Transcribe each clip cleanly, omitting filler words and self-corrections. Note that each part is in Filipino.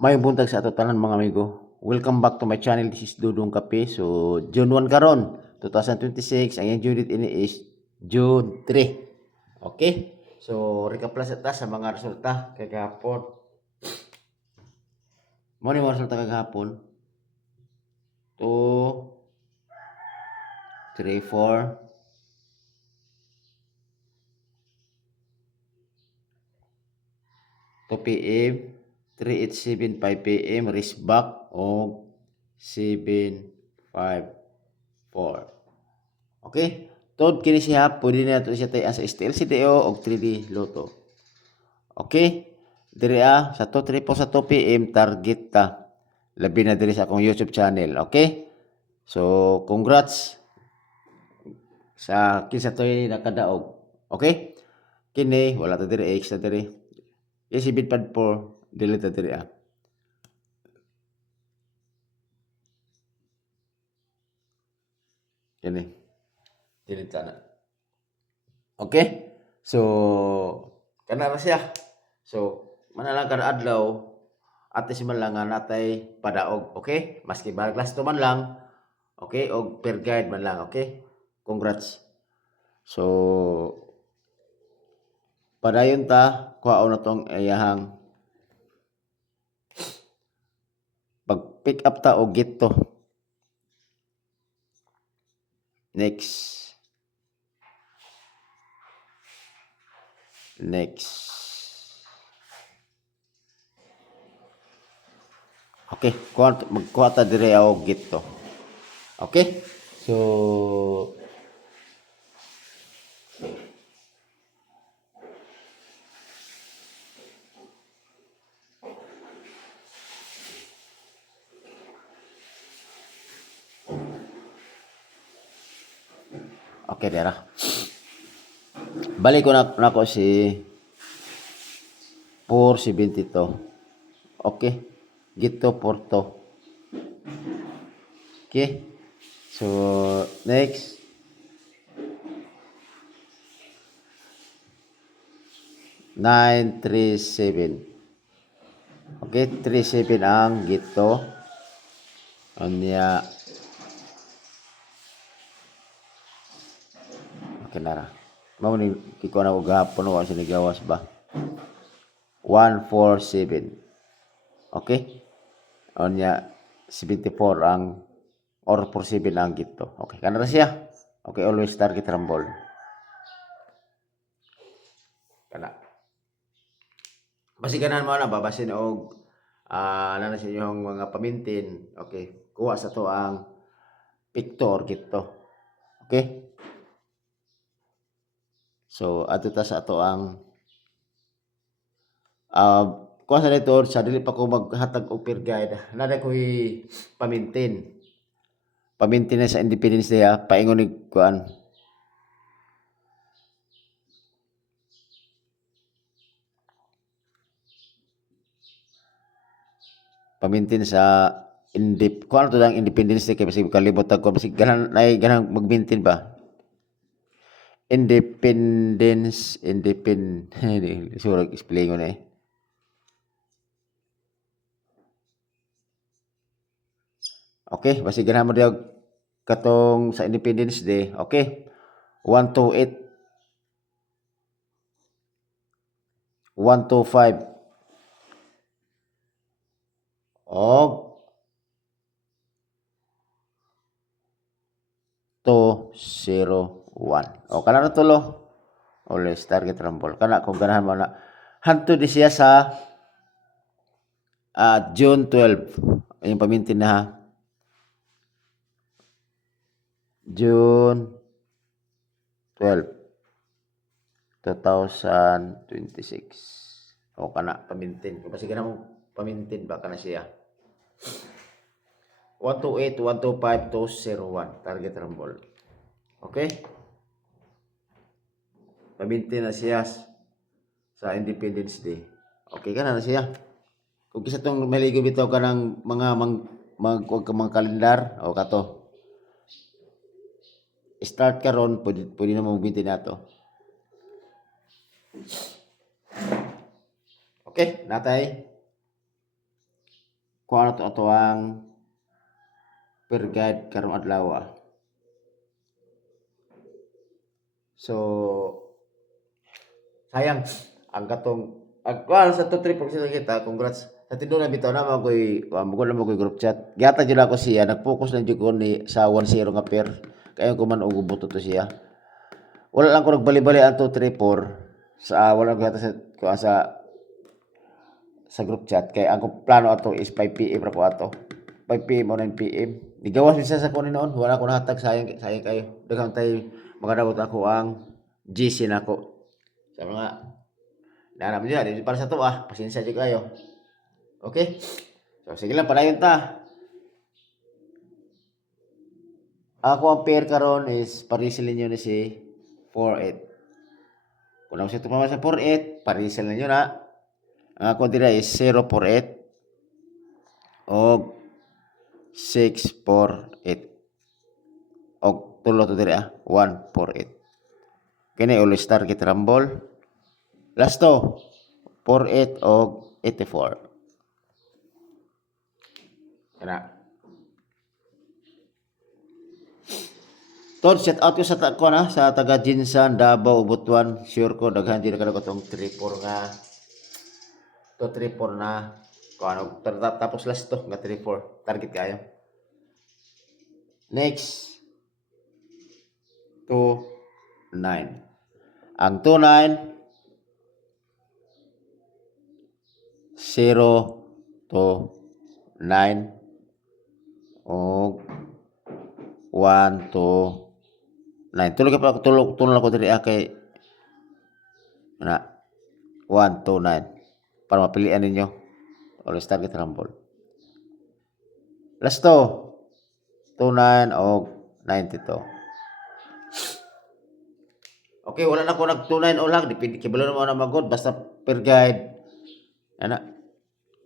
May buntag sa ato tanan mga amigo. Welcome back to my channel. This is Dudong Kape. So, June 1 karon, 2026. Ang iyang due date ini is June 3. Okay? So, recap lang sa mga resulta kay kahapon. Mo ni mga resulta kagahapon. 2, 3, 4, 2 p.m., 3:07, 5 p.m., wrist back o 7:54. Okay? Tod kini siya, pwede na ito siya tayo sa STLCDO o 3D Lotto. Okay? Diri sa 2 sa 2 p.m. target ta. Labi na diri sa akong YouTube channel. Okay? So, congrats sa kinsa to nakadaog. Okay? Kini, wala ta diri, X na diri. Kasi bitpad po, dili ta diri Kini. Dili ta na. Okay? So, kana ra siya. So, manalang kada adlaw, atis man lang nga natay padaog, okay? Maski balag last man lang, okay? Og per guide man lang, okay? Congrats. So, padayon ta, kuhaon na tong iyahang pag-pick up ta og git to. Next. Okay, magkuha ta dire og git to. Okay? So, okay, dera. Balik ko na ko si 472. Okay. Gito Porto. Okay. So, next. Nine, 3, 7. Okay, 3, 7 ang gito. Anya. Okay na ra. Mau ni kiko na ugapon o sinigawas ba? 1, 4, 7. Okay? Anya 74 ang or 47 ang gito. Okay, kana ra siya. Okay, always target rumble. Kana. Basiganan mo na babasin og na sa inyong mga pamintin. Okay, kuha sa to ang picture gito. Okay? So, ato ta sa ato ang kuha sa dito sa dili pa ko maghatag og peer guide. Nada ko'y pamintin. Pamintin na sa Independence Day paingon ni kuan. Pamintin sa kuan to ang Independence Day kay basig kalibot ko basig ganang magmintin ba. Independence sure explain ko na Okay, basig ganahan mo diog katong sa Independence Day. Okay. 128 125 og 201. O kana ra tulo. Always target rumble. Kana kung ganahan mo na hanto di siya sa June 12. Yung pamintin na ha. June 12, 2026. O kana pamintin. Kasi ganahan mo pamintin ba kana siya. 128, 125, 201. Target rumble. Okay? Pamintin na siya sa Independence Day. Okay ka na siya. Kung kisa tong maligo bitaw ka ng mga mga kalendar o kato. Start ka ron, pwede na magbinti na to. Okay, natay. kung ano to ang per guide karong adlaw. So sayang ang katong sa 2-3% kita. Congrats sa tindo na bitaw na magoy group chat. Gihatag jud ako siya, nag-focus lang jud ko ni sa 1-0 nga pair. Kayo ko man og buto to siya. Wala lang ko nagbali-bali ang 2-3-4 sa wala ko sa group chat kay ang plano ato is 5 PM ra ko ato. 5 PM o 9 PM. Nigawas siya sa kunin noon, wala ko nahatag, sayang kayo. Daghang tay magadawat ako ang GC nako. Sa mga nanam niya, di para sa to pasensya jud kayo. Okay? So sige lang padayon ta. Ako ang pair karon is parisel ninyo ni si 4-8. Kung ako sa tumama sa 4-8, parisel ninyo na. Ang ako dira is 0-4-8 o 6-4-8. O tulo to dira 1-4-8. Kini always target rumble. Last to 4-8 o 84. Kana. Tod set out ko sa sa taga Jinsan, Davao, Butuan. Sure ko daghan jud kada ko tong 3-4 nga 2-3-4 na kung tapos last to nga 3-4 target kayo. Next 2-9. Ang 2-9 0 to 9 o 1 to 9. Tulog ako diri kay na 1 to 9 para mapilian ninyo always target rumble. Last to 2-9 o 92. Okay, wala na ko nag 2-9 o lang, dipindi kibalo mo na magod basta per guide. Ana.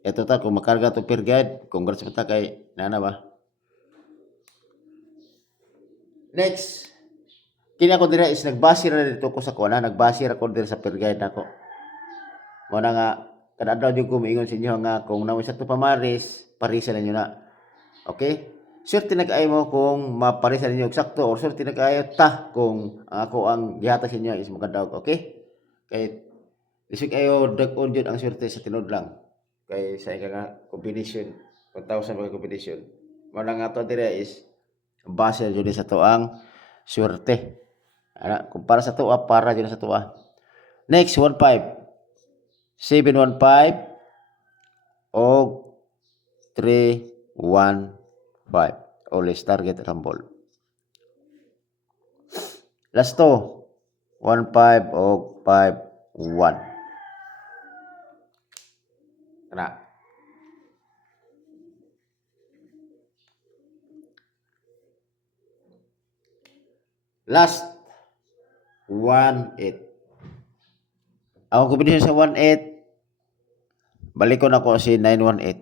Ito ta kung makarga to per guide, congrats ta kay nana ba. Next. Kini ako dira is nagbase ra dito ko sa kuana, nagbase ra ko dira sa per guide nako. Mo na nga kada adlaw jud ko moingon sa inyo nga kung nawa sa to pamaris, parisan ninyo na. Okay? Swerte na kaayo mo kung maparisan ninyo eksakto or swerte na kaayo ta kung ako ang gihatag sa inyo is makadaog, okay? Kay isig ayo dag-on jud ang swerte sa tinud lang. Kay sa ika nga competition, 1,000 mga competition. Mo na nga to dira is base jud sa to ang swerte. Ana, kung para sa to para jud sa to Next 15. 7-1-5 o 3-1-5. Always target rumble. Last to 1-5 o 5-1. Kana. Last 1-8. Ako kombinasyon sa 1-8. Balik ko na ko si 9-1-8.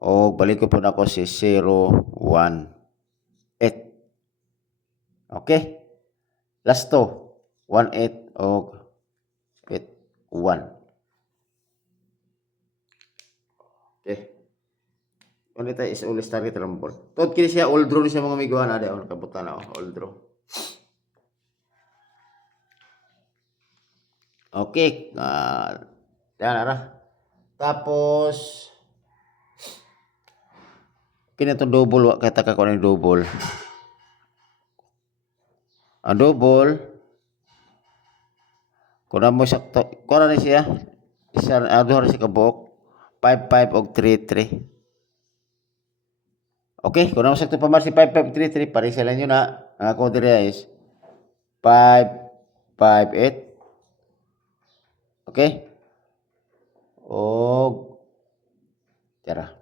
O balik ko po na ko si 0-1-8. Okay? Last to 1-8 o 8-1. Okay. Kung ito is always target rumble. Tod kini siya all draw ni siya mga miguan ada on kabutan na all draw. Okay, yan ara. Tapos kini to double wa kata ka ko ng double. Ang double kung mo sakto, kung na siya isa duha siya ka buok 5-5 og 3-3. Okay, kung naman sakto pa man si 5-5-3-3, parisala nyo na. Ang ako dira is 5-5-8. Okay? O tira.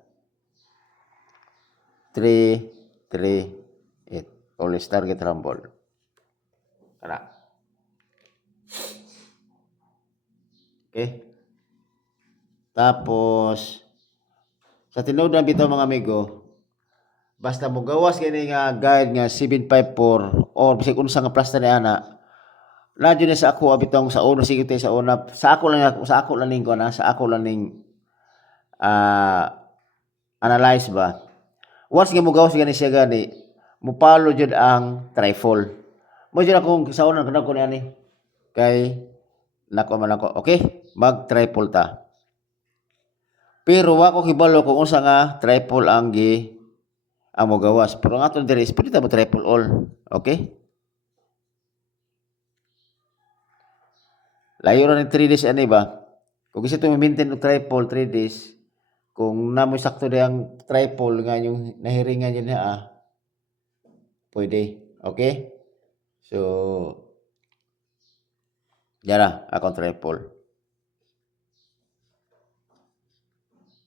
3-3-8. Always target rumble. Kana. Okay? Tapos sa tinuod na bitaw mga amigo, basta mo gawas kini nga guide nga 754 or bisag unsa nga plasta ni ana. Radyo na sa ako abitong sa una sige sa una sa ako lang ning ko na sa ako lang ning analyze ba. Once nga mo gawas gani siya gani, mupalo jud ang trifle. Mo jud akong sa una kanang ko ani kay nako man ako. Okay, mag triple ta. Pero wa ko hibalo kung unsa nga triple ang mo gawas. Pero nga aton diri is pwede ta mo triple all. Okay? Layo ra ni 3 days ani ba? Kung gusto to maintain og triple 3 days, kung namoy sakto ang triple nga yung nahiringan yun pwede. Okay? So, yara, akong triple.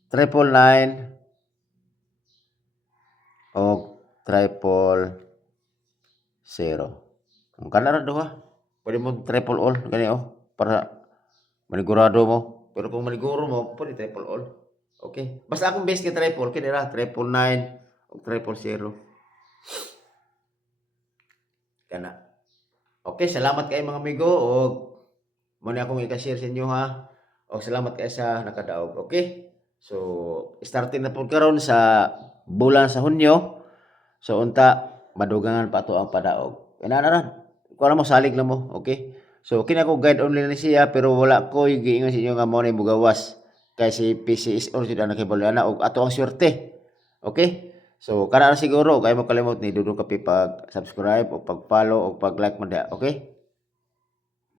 999 o triple 0. Kung kana ra duha, pwede mo triple all gani para manigurado mo. Pero kung maniguro mo, pwede triple all. Okay? Basta akong base kay triple, kini ra triple 9 o triple 0. Kana. Okay, salamat kay mga amigo og mo ni akong i-share sa inyo ha. O salamat kay sa nakadaog. Okay? So, starting na po karon sa bulan sa Hunyo. So, unta madugangan pa to ang padaog. Inanaran. Kung mo salig lang mo, okay? So, kini ako guide only na siya pero wala ko giingon sa inyo nga mo na mugawas. Kay si PCS or jud ang nakibulana og ato ang swerte. Okay? So, kana na siguro kay mo kalimot ni dudong kape pag subscribe o pag follow o pag like man dia, okay?